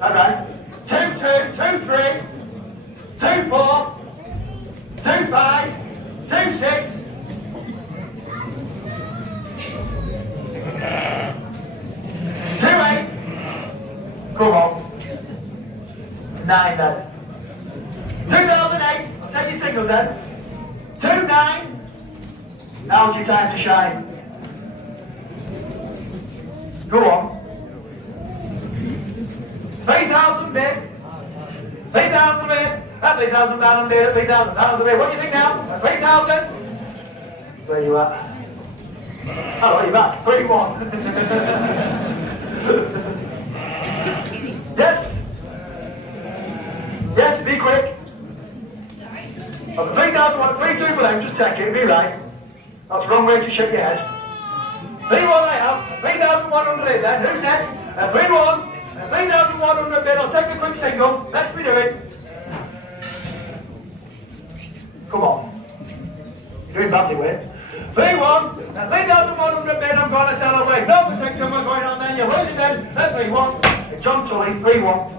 Okay. 2, 2, 2, 3, 2, 4, 2, 5, 2, 6. 2, 8. Come on. 9 then. 2008. I'll take your signals then. 2, 9. Now's your time to shine. Go on. 3,000 bid. 3,000 bid. That 3,000 down on bid. 3,000 down on the bid. What do you think now? 3,000. Where are you at? Oh, you're back. 3-1. Yes. Yes, be quick. Oh, 3,001, 3-2 for them, just check it, be right. That's the wrong way to shake your head. 3-1 I have, 3,100 bid then, who's next? 3-1, 3,100 bid, I'll take a quick signal, let's be doing. Come on. You're doing badly, Wayne. 3-1, 3,100 bid, I'm going to sell away. No mistakes, someone's going on then, you're losing then. 3-1, John Tully, 3-1.